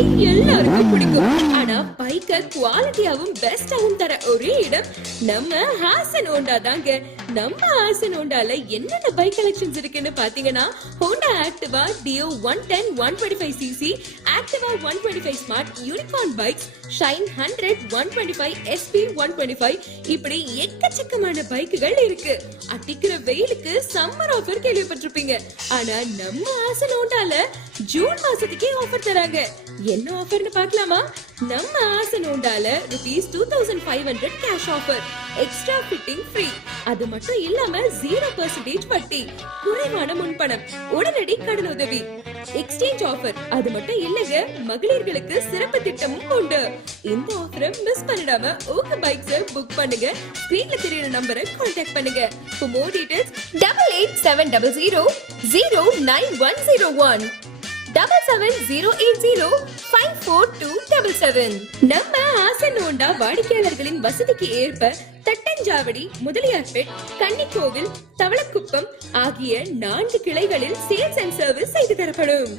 Bike எல்லாருக்கும் பிடிக்கும். ஆனா பைக்க குவாலிட்டியாவும் பெஸ்டாவும் தர ஒரே இடம் நம்ம ஹாசன் ஹோண்டா தாங்க. நம்ம ஹாசன் ஹோண்டால என்னென்ன பைக் கலெக்ஷன்ஸ் இருக்குன்னு பாத்தீங்கன்னா, ஹோண்டா ஆக்டிவா டியோ 110 125cc, ஆக்டிவா 125 smart, unicorn bikes, shine 100 125, SP 125 இப்படி எக்கச்சக்கமான பைக்குகள் இருக்கு. அடிக்கிற வெயிலுக்கு சம்மர் ஆஃபர் கேள்விப்பட்டிருப்பீங்க. ஆனா நம்ம ஹாசன் ஹோண்டால ஜூன் மாசத்துக்கே ஆஃபர் தராங்க. என்ன ஆஃபர்னு பார்க்கலாமா? நம்ம ஹாசன் ஹோண்டால ₹2500 cash offer, extra fitting free. அது மட்டும் இல்லாம 0% வட்டி, குறைவான முன்பணம், உடனடி கடன் உதவி, எக்ஸ்சேஞ்ச் ஆஃபர். அது மட்டும் இல்லங்க, மகளிர்களுக்கு சிறப்பு திட்டமும் உண்டு. இந்த ஆஃபரை மிஸ் பண்ணிடாம உங்க பைக்ஸை புக் பண்ணுங்க. ஸ்கிரீன்ல தெரியுற நம்பரை கான்டாக்ட் பண்ணுங்க. For more details 887000 09101 7708054277. நம்ம ஹாசன் ஹோண்டா வாடிக்கையாளர்களின் வசதிக்கு ஏற்ப தட்டஞ்சாவடி, முதலியார்பேட், கன்னிக்கோவில், தவளக்குப்பம் ஆகிய 4 கிளைகளில் சேல்ஸ் அண்ட் சர்வீஸ் செய்து தரப்படும்.